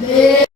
B.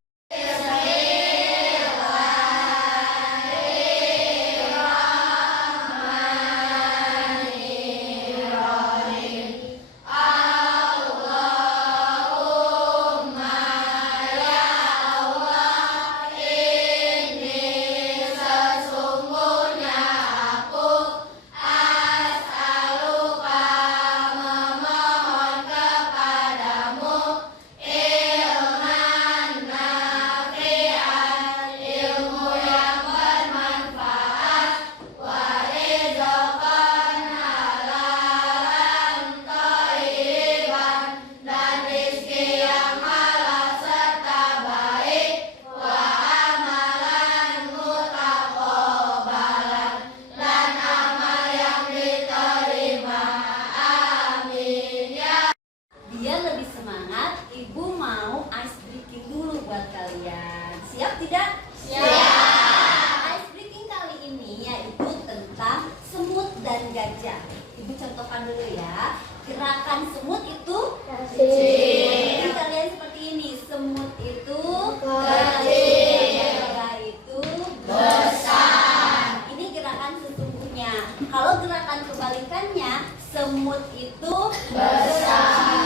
Siap tidak? Siap. Ice breaking kali ini yaitu tentang semut dan gajah. Ibu contohkan dulu ya. Gerakan semut itu kecil. Jadi kalian seperti ini. Semut itu kecil. Gajah itu besar. Ini gerakan sesungguhnya. Kalau gerakan kebalikannya, semut itu besar.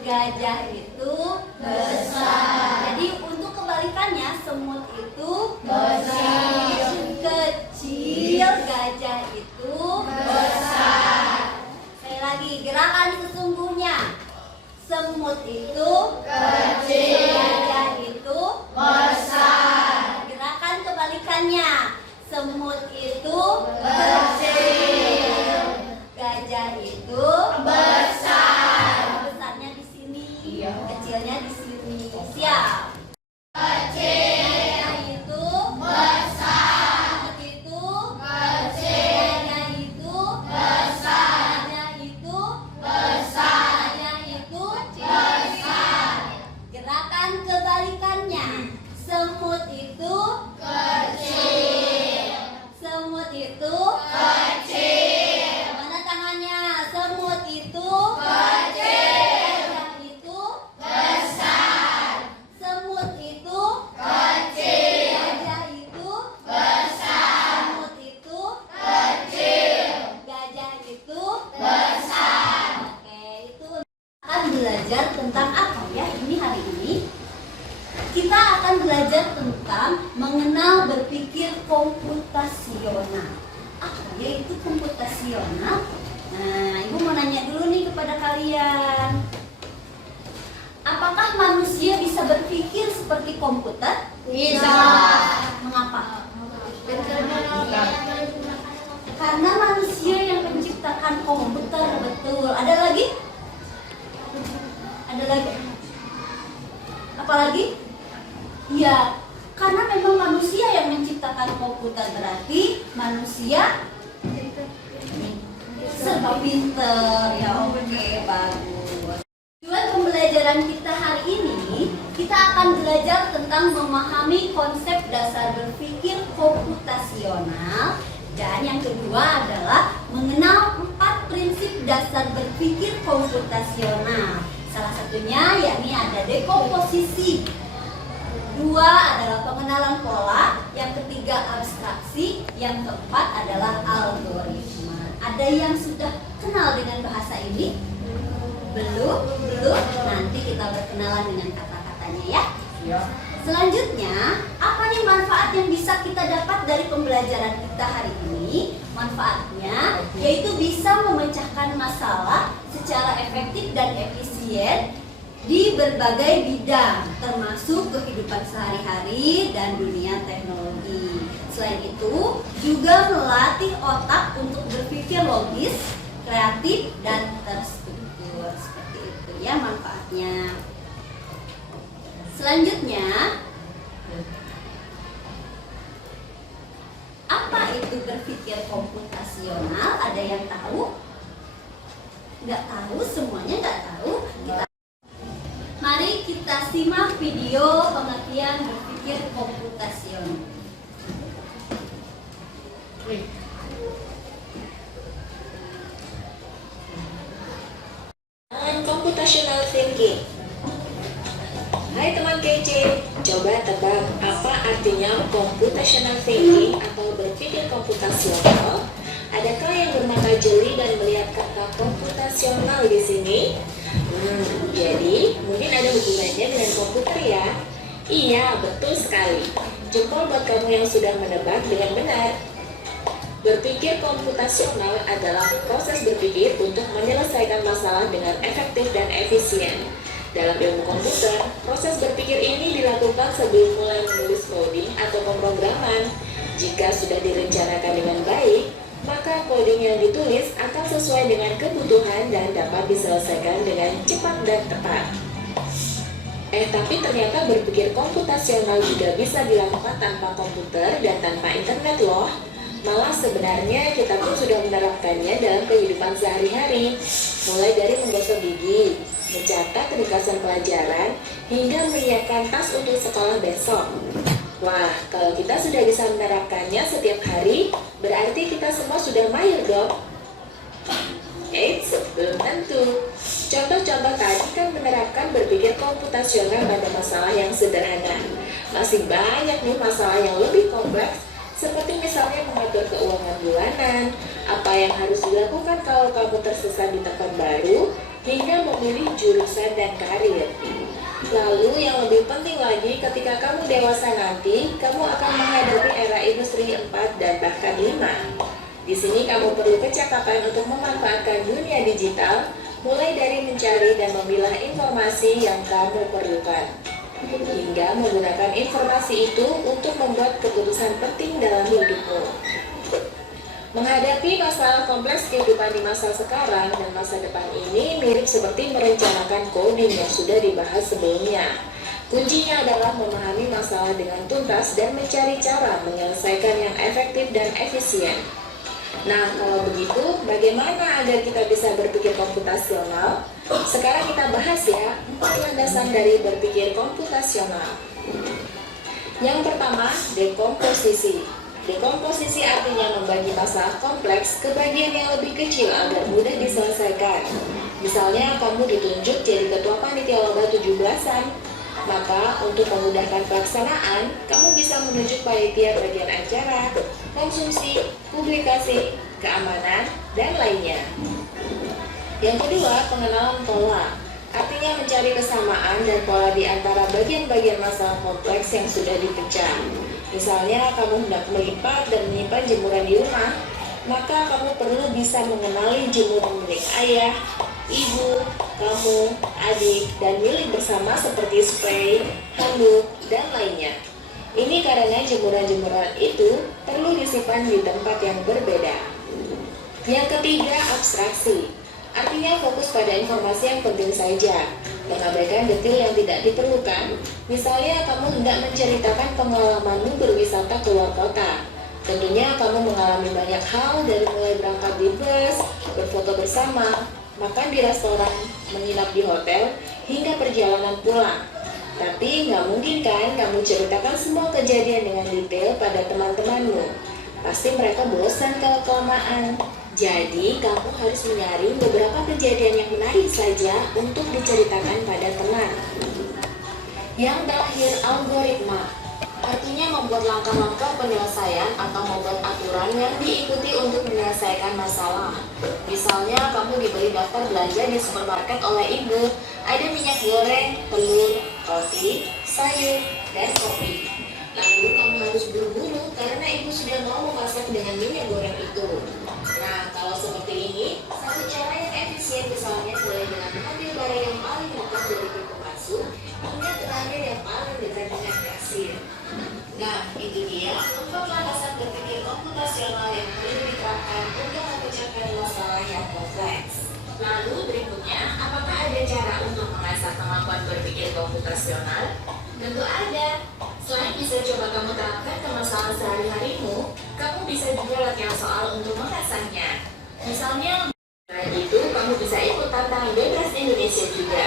Gajah itu besar. Jadi untuk kebalikannya, semut itu besar, kecil, gajah itu besar. Sekali lagi, gerakan sesungguhnya, semut itu kecil, gajah itu besar. Gerakan kebalikannya, semut itu kecil, gajah itu besar. Kecilnya di sini. Siap. Kecil itu besar. Itu kecil. Itu besar. Itu besar. Itu besar. Gerakan kebalikannya. Semut itu kecil. Semut itu kecil. Mana tangannya? Semut itu kecil. Belajar tentang apa ya ini hari ini? Kita akan belajar tentang mengenal berpikir komputasional. Apa ya itu komputasional? Nah, Ibu mau nanya dulu nih kepada kalian. Apakah manusia bisa berpikir seperti komputer? Bisa. Mengapa? Karena manusia yang menciptakan komputer, betul. Ada lagi? Ada lagi? Apalagi? Ya, karena memang manusia yang menciptakan komputer, berarti manusia serba pinter. Ya, oke, bagus. Tujuan pembelajaran kita hari ini, kita akan belajar tentang memahami konsep dasar berpikir komputasional. Dan yang kedua adalah mengenal 4 prinsip dasar berpikir komputasional. Salah satunya yakni ada dekomposisi. 2 adalah pengenalan pola. Yang ketiga abstraksi. Yang keempat adalah algoritma. Ada yang sudah kenal dengan bahasa ini? Belum? Nanti kita berkenalan dengan kata-katanya ya. Selanjutnya, apa nih manfaat yang bisa kita dapat dari pembelajaran kita hari ini? Manfaatnya yaitu bisa memecahkan masalah secara efektif dan efisien di berbagai bidang, termasuk kehidupan sehari-hari dan dunia teknologi. Selain itu, juga melatih otak untuk berpikir logis, kreatif, dan terstruktur. Seperti itu ya manfaatnya. Selanjutnya, apa itu berpikir komputasional? Ada yang tahu? Nggak tahu, semuanya nggak tahu. Mari kita simak video pengertian berpikir komputasional. Computational thinking. Hai teman kece, coba tebak apa artinya computational thinking atau berpikir komputasional? Adakah yang bermata jeli dan melihat kata komputasional di sini? Jadi mungkin ada hubungannya dengan komputer ya? Iya, betul sekali. Jempol buat kamu yang sudah menebak dengan benar. Berpikir komputasional adalah proses berpikir untuk menyelesaikan masalah dengan efektif dan efisien. Dalam ilmu komputer, proses berpikir ini dilakukan sebelum mulai menulis coding atau pemrograman. Jika sudah direncanakan dengan baik, maka coding yang ditulis akan sesuai dengan kebutuhan dan dapat diselesaikan dengan cepat dan tepat. Tapi ternyata berpikir komputasional juga bisa dilakukan tanpa komputer dan tanpa internet loh. Malah sebenarnya kita pun sudah menerapkannya dalam kehidupan sehari-hari, mulai dari menggosok gigi, mencatat ringkasan pelajaran, hingga menyiapkan tas untuk sekolah besok. Wah, kalau kita sudah bisa menerapkannya setiap hari, berarti kita semua sudah mahir dong. Eits, belum tentu. Contoh-contoh tadi kan menerapkan berpikir komputasional pada masalah yang sederhana. Masih banyak nih masalah yang lebih kompleks, seperti misalnya mengatur keuangan bulanan, apa yang harus dilakukan kalau kamu tersesat di tempat baru, hingga memilih jurusan dan karir. Lalu yang lebih penting lagi, ketika kamu dewasa nanti, kamu akan menghadapi era industri 4 dan bahkan 5. Di sini kamu perlu kecakapan untuk memanfaatkan dunia digital, mulai dari mencari dan memilah informasi yang kamu perlukan, hingga menggunakan informasi itu untuk membuat keputusan penting dalam hidupmu. Menghadapi masalah kompleks kehidupan di masa sekarang dan masa depan ini mirip seperti merencanakan coding yang sudah dibahas sebelumnya. Kuncinya adalah memahami masalah dengan tuntas dan mencari cara menyelesaikan yang efektif dan efisien. Nah, kalau begitu, bagaimana agar kita bisa berpikir komputasional? Sekarang kita bahas ya, 4 landasan dari berpikir komputasional. Yang pertama, dekomposisi. Dekomposisi artinya membagi masalah kompleks ke bagian yang lebih kecil agar mudah diselesaikan. Misalnya, kamu ditunjuk jadi ketua panitia lomba 17-an. Maka, untuk memudahkan pelaksanaan, kamu bisa menunjuk panitia bagian acara, konsumsi, publikasi, keamanan, dan lainnya. Yang kedua, pengenalan pola. Artinya mencari kesamaan dan pola di antara bagian-bagian masalah kompleks yang sudah dipecah. Misalnya, kamu hendak melipat dan menyimpan jemuran di rumah, maka kamu perlu bisa mengenali jemuran milik ayah, ibu, kamu, adik, dan milik bersama seperti spray, handuk, dan lainnya. Ini karena jemuran-jemuran itu perlu disimpan di tempat yang berbeda. Yang ketiga, abstraksi. Artinya fokus pada informasi yang penting saja, mengabaikan detail yang tidak diperlukan. Misalnya, kamu hendak menceritakan pengalamanmu berwisata keluar kota. Tentunya kamu mengalami banyak hal, dari mulai berangkat di bus, berfoto bersama, makan di restoran, menginap di hotel, hingga perjalanan pulang. Tapi nggak mungkin kan kamu ceritakan semua kejadian dengan detail pada teman-temanmu. Pasti mereka bosan kalau kelamaan. Jadi kamu harus menyaring beberapa kejadian yang menarik saja untuk diceritakan pada teman. Yang terakhir, algoritma. Artinya membuat langkah-langkah penyelesaian atau membuat aturan yang diikuti untuk menyelesaikan masalah. Misalnya, kamu diberi daftar belanja di supermarket oleh ibu. Ada minyak goreng, telur, roti, sayur, dan kopi. Lalu kamu harus buru-buru karena ibu sudah mau memasak dengan minyak goreng itu. Nah, kalau seperti ini, satu cara yang efisien misalnya mulai dengan mengambil barang yang paling dekat dari pintu masuk hingga terakhir yang paling dekat dengan kasir. Nah, itu dia 4 landasan berpikir komputasional yang perlu diterapkan untuk memecahkan masalah yang kompleks. Lalu berikutnya, apakah ada cara untuk mengasah kemampuan berpikir komputasional? Tentu ada. Selain bisa coba kamu terapkan ke masalah sehari-harimu, kamu bisa juga latihan soal untuk mengasahnya. Misalnya, selain itu kamu bisa ikut tantangan bebas Indonesia juga.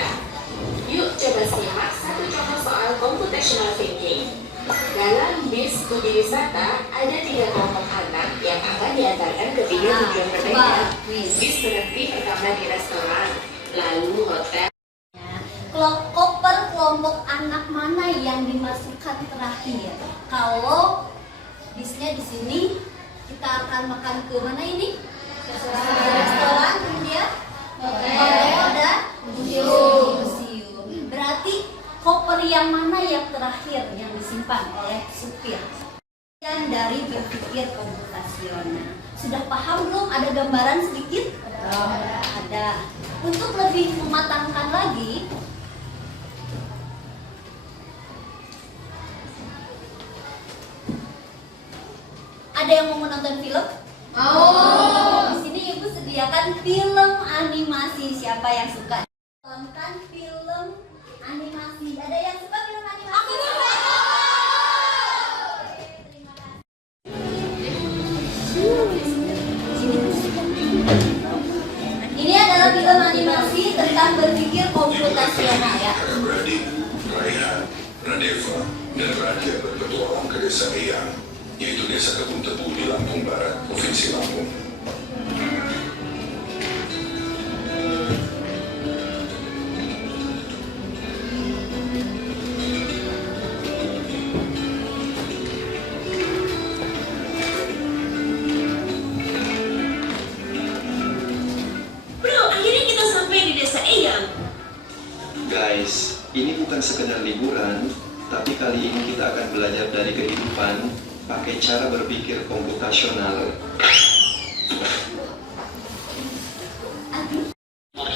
Yuk coba simak satu contoh soal computational thinking. Dalam bis studi wisata, ada 3 kelompok anak yang akan diantarkan ke 3 tujuan berbeda. Bis berhenti pertama di restoran, lalu hotel. Koper kelompok anak mana yang dimasukkan terakhir? Kalau bisnya di sini kita akan makan ke mana ini? Restoran, kemudian hotel dan museum. Berarti koper yang mana yang terakhir yang disimpan oleh supir? Yang dari berpikir komputasional. Sudah paham belum? Ada gambaran sedikit? Ada. Untuk lebih mematangkan lagi, ada yang mau menonton film? Di sini ibu sediakan film animasi. Siapa yang suka nonton film animasi? Ada yang suka film animasi? Aku juga. Terima kasih. Ini adalah film animasi tentang berpikir komputasional ya. Radit, Raihan, Radeva, dan Radia berpetualang ke desa Eyang, yaitu desa Kebun Tebu di Lampung Barat, Provinsi Lampung. Guys, ini bukan sekedar liburan, tapi kali ini kita akan belajar dari kehidupan pakai cara berpikir komputasional.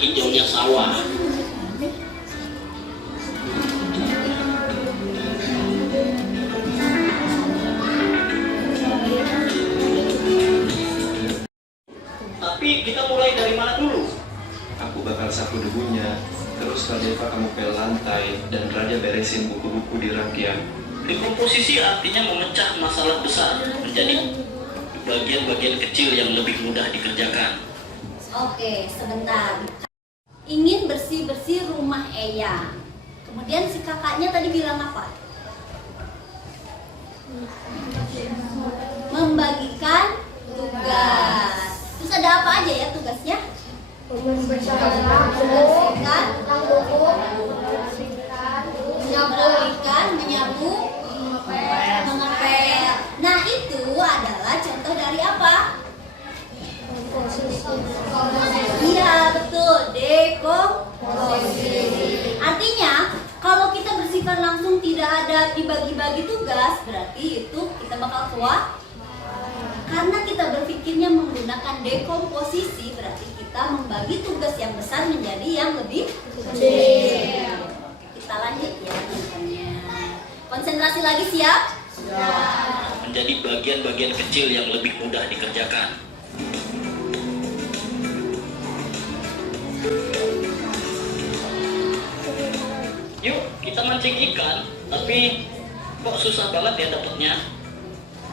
Hijaunya sawah. Tapi kita mulai dari mana dulu? Aku bakal sapu debunya, terus Radeva kamu pel lantai, dan Raja beresin buku-buku di rak yang Dekomposisi artinya memecah masalah besar menjadi bagian-bagian kecil yang lebih mudah dikerjakan. Oke, sebentar. Ingin bersih-bersih rumah Eyang. Kemudian si kakaknya tadi bilang apa? Membagikan tugas. Terus ada apa aja ya tugasnya? Membersihkan, merapikan, menyapu, mengepel. Nah itu adalah contoh dari apa? Iya betul, dekomposisi. Artinya kalau kita bersihkan langsung tidak ada dibagi-bagi tugas, berarti itu kita bakal kuat. Karena kita berpikirnya menggunakan dekomposisi, berarti kita membagi tugas yang besar menjadi yang lebih kecil. Kita lanjut ya nontonnya. Konsentrasi lagi, siap? Menjadi bagian-bagian kecil yang lebih mudah dikerjakan. Yuk, kita mancing ikan, tapi kok susah banget ya dapetnya?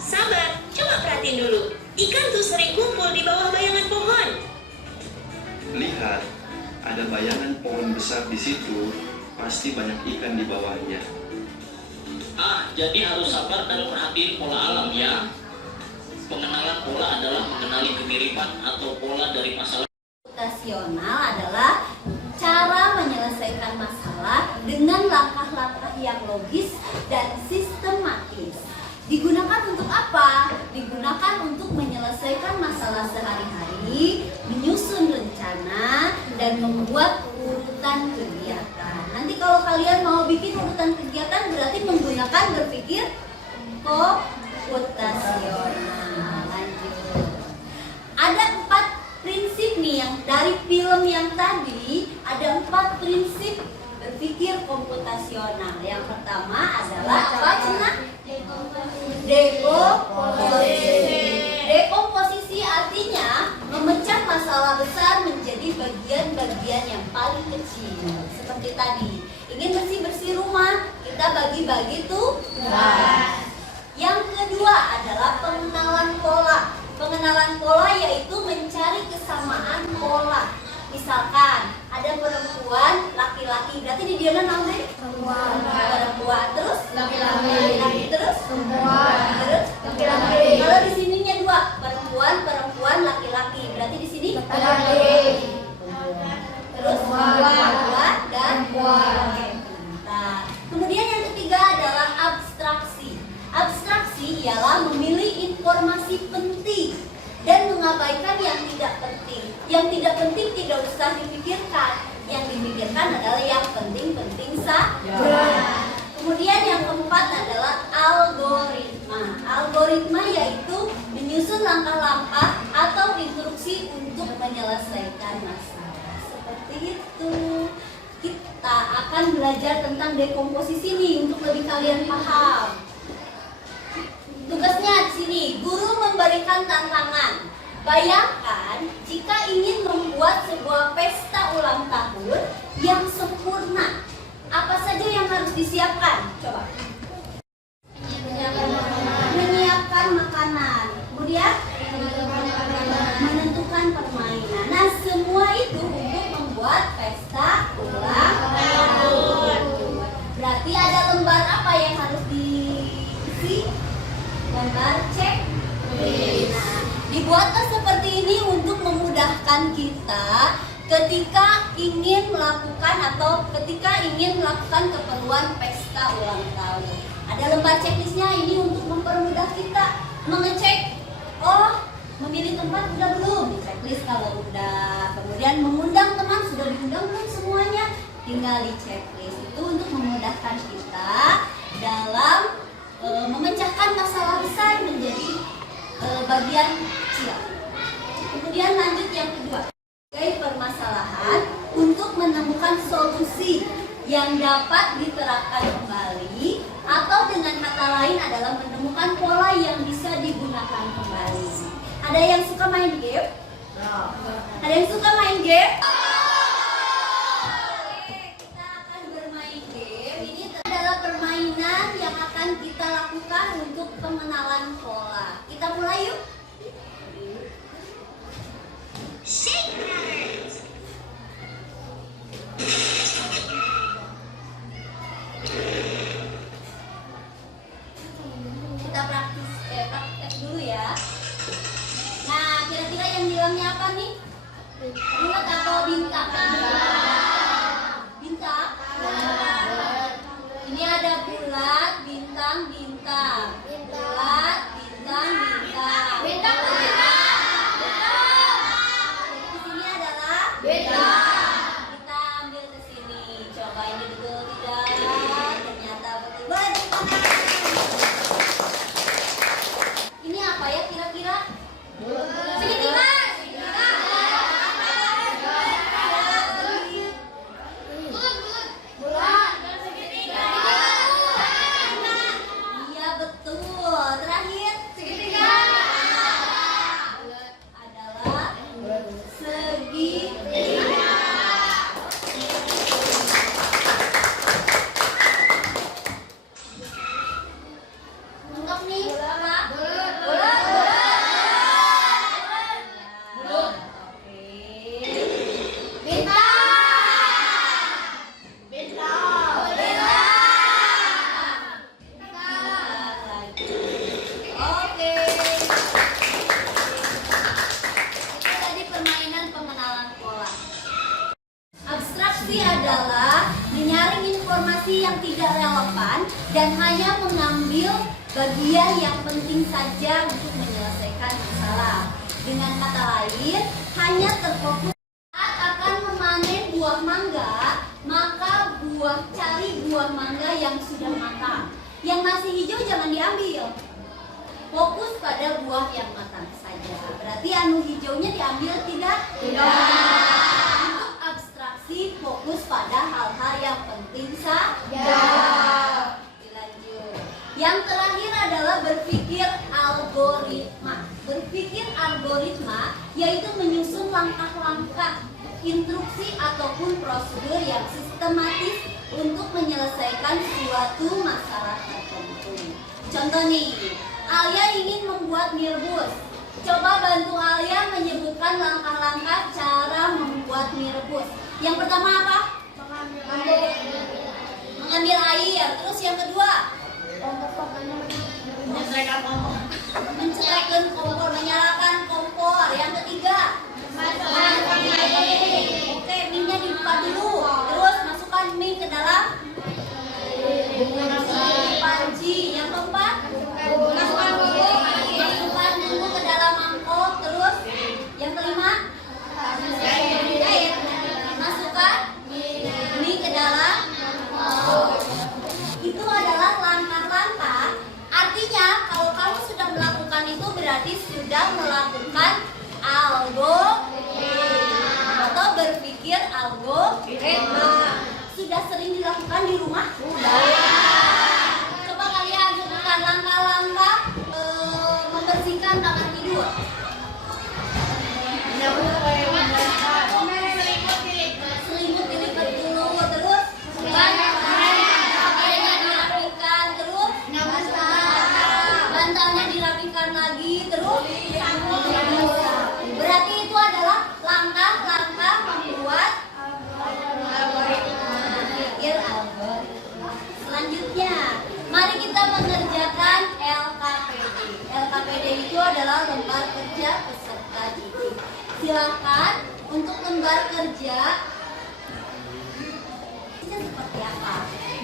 Sabar, coba perhatiin dulu. Ikan tuh sering kumpul di bawah bayangan pohon. lihat, ada bayangan pohon besar di situ, pasti banyak ikan di bawahnya. Jadi harus sabar dan perhatiin pola alam ya. Pengenalan pola adalah mengenali kemiripan atau pola dari masalah. Komputasional adalah cara menyelesaikan masalah dengan langkah-langkah yang logis dan sistematis. Digunakan untuk apa? Digunakan untuk menyelesaikan masalah sehari-hari, menyusun rencana, dan membuat urutan kegiatan. Nanti kalau kalian mau bikin urutan kegiatan berarti menggunakan berpikir komputasional. Lanjut. Ada 4 prinsip nih yang dari film yang tadi, ada 4 prinsip berpikir komputasional. Yang pertama adalah apa, Cina? Dekomposisi. Dekomposisi artinya memecah masalah besar menjadi bagian-bagian yang paling kecil. Seperti tadi, ingin bersih-bersih rumah, kita bagi-bagi tugas. Yang kedua adalah pengenalan pola. Pengenalan pola yaitu mencari kesamaan pola. Misalkan ada perempuan, laki-laki, berarti di dia namanya perempuan, terus laki-laki, terus perempuan, terus laki-laki. Kalau di sininya 2, perempuan, laki-laki, berarti di sini laki-laki, terus perempuan dan perempuan. Oke, bentar. Yang tidak penting tidak usah dipikirkan. Yang dipikirkan adalah yang penting-penting saja. Kemudian yang keempat adalah algoritma. Algoritma yaitu menyusun langkah-langkah atau instruksi untuk menyelesaikan masalah. Seperti itu. Kita akan belajar tentang dekomposisi nih untuk lebih kalian paham. Tugasnya di sini, guru memberikan tantangan. Bayangkan jika ingin membuat sebuah pesta ulang tahun yang sempurna. Apa saja yang harus disiapkan? Coba. Menyiapkan makanan. Kemudian menentukan permainan. Nah, semua itu untuk membuat pesta ulang tahun. Berarti ada lembar apa yang harus diisi? Lembar checklist. Nah, dibuatlah seperti ini untuk memudahkan kita ketika ingin melakukan keperluan pesta ulang tahun. Ada lembar checklistnya ini untuk mempermudah kita mengecek, oh memilih tempat udah belum, checklist kalau udah. Kemudian mengundang teman, sudah diundang belum semuanya, tinggal di checklist. Itu untuk memudahkan kita dalam memecahkan masalah besar menjadi bagian kecil. Kemudian lanjut yang kedua, sebagai permasalahan untuk menemukan solusi yang dapat diterapkan kembali, atau dengan kata lain adalah menemukan pola yang bisa digunakan kembali. Ada yang suka main game? Ada yang suka main game? Kita akan bermain game. Ini adalah permainan yang akan kita lakukan untuk pengenalan pola. Kita mulai yuk. Kita praktek dulu ya. Nah, kira-kira yang di dalamnya apa nih? Bulat atau bintang? Bintang. Ini ada bulat, bintang, bintang. Bulat, bintang, bintang. Bintang. Di sini adalah bintang. Kita ambil ke sini. Coba ini betul tidak? Ternyata betul. Boleh tepuk tangan. Ini apa ya kira-kira? Segitiga. Iya betul. Terakhir segitiga adalah segitiga. Untuk nih apa? Bulat. Bulat. Oke. Bintang. Oke. Itu tadi permainan pengenalan pola. Abstraksi adalah menyaring informasi yang tidak relevan dan hanya mengambil bagian yang penting saja untuk menyelesaikan masalah. Dengan kata lain, hanya terfokus saat akan memanen buah mangga, maka cari buah mangga yang sudah matang. Yang masih hijau jangan diambil. Fokus pada buah yang matang saja. Berarti anu hijaunya diambil tidak? Tidak. Untuk abstraksi fokus pada hal-hal yang penting saja. Dilanjut. Yang terakhir adalah berpikir algoritma. Berpikir algoritma yaitu menyusun langkah-langkah, instruksi ataupun prosedur yang sistematis untuk menyelesaikan suatu masalah tertentu. Contoh nih, Alia ingin membuat mie rebus. Coba bantu Alia menyebutkan langkah-langkah cara membuat mie rebus. Yang pertama apa? Mengambil air. Terus yang kedua? Mencetakkan kompor, menyalakan kompor. Yang ketiga? Oke, mie-nya dibuka dulu. Terus masukkan mie ke dalam panci. Yang keempat? Masukkan bumbu ke dalam mangkok. Terus yang kelima? Dan untuk lembar kerja seperti apa?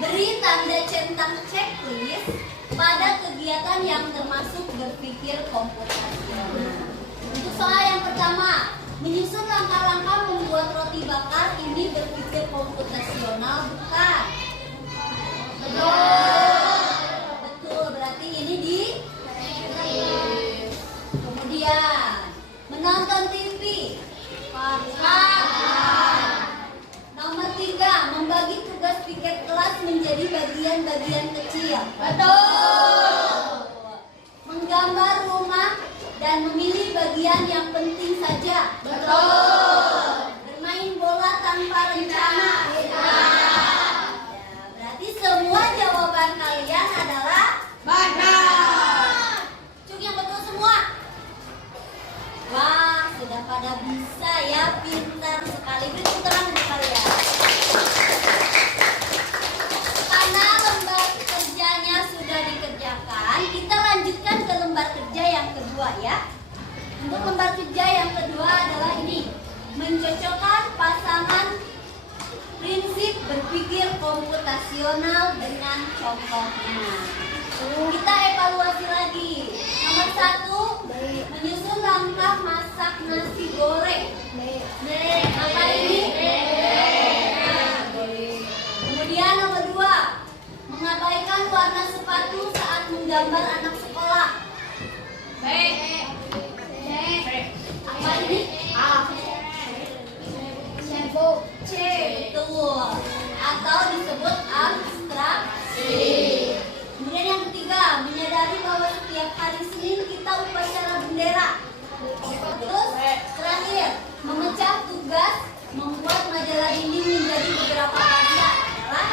Beri tanda centang checklist pada kegiatan yang termasuk berpikir komputasional. Untuk soal yang pertama, menyusun langkah-langkah membuat roti bakar ini berpikir komputasional bukan? Betul, berarti ini di kemudian menonton TV. Nomor 3, membagi tugas piket kelas menjadi bagian-bagian kecil. Betul. Menggambar rumah dan memilih bagian yang penting saja. Betul. Bermain bola tanpa rencana. Berarti semua jawaban kalian adalah benar. Cuk yang betul semua. Wah, sudah pada bisa ya, pintar sekali. Beri tepuk tangan untuk kalian. Karena lembar kerjanya sudah dikerjakan, kita lanjutkan ke lembar kerja yang kedua ya. Untuk lembar kerja yang kedua adalah ini, mencocokkan pasangan prinsip berpikir komputasional dengan contohnya. Kita evaluasi lagi. Nomor 1, menyusun langkah masak nasi goreng. Apa ini? Kemudian nomor 2, mengabaikan warna sepatu saat menggambar anak sekolah. Apa ini? C, betul. Atau disebut abstraksi. Kemudian yang ketiga, menyadari bahwa setiap hari Senin kita upacara bendera. Terus terakhir, memecah tugas membuat majalah dinding menjadi beberapa bagian adalah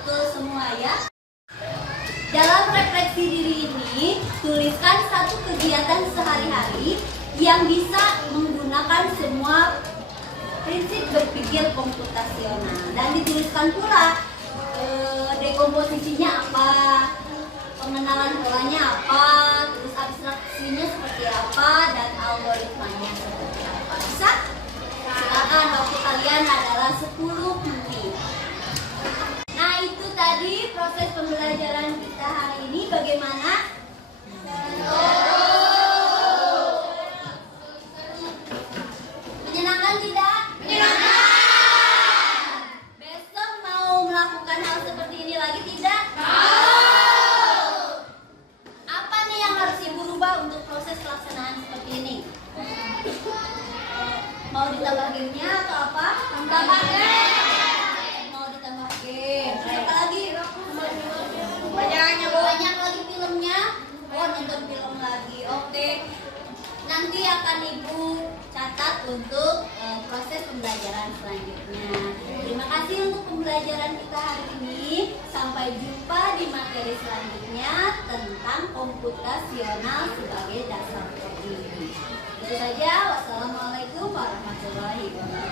betul semua ya. Dalam refleksi diri ini, tuliskan satu kegiatan sehari-hari yang bisa menggunakan semua prinsip berpikir komputasional, dan dituliskan pula dekomposisinya apa, pengenalan polanya apa, terus abstraksinya seperti apa, dan algoritmanya seperti apa. Bisa? Silakan, waktu kalian adalah 10 menit. Nah, itu tadi proses pembelajaran kita hari ini. Bagaimana? Menyenangkan tidak? Besok mau melakukan hal seperti ini lagi tidak? Apa nih yang harus Ibu rubah untuk proses pelaksanaan seperti ini? Mau ditambah gamenya atau apa? Tambah game. Mau ditambah game. Apa lagi? Banyak lagi filmnya. Oh, nonton film lagi. Oke. Nanti akan Ibu catat untuk proses pembelajaran selanjutnya. Terima kasih untuk pembelajaran kita hari ini. Sampai jumpa di materi selanjutnya tentang komputasional sebagai dasar coding. Itu saja. Wassalamualaikum warahmatullahi wabarakatuh.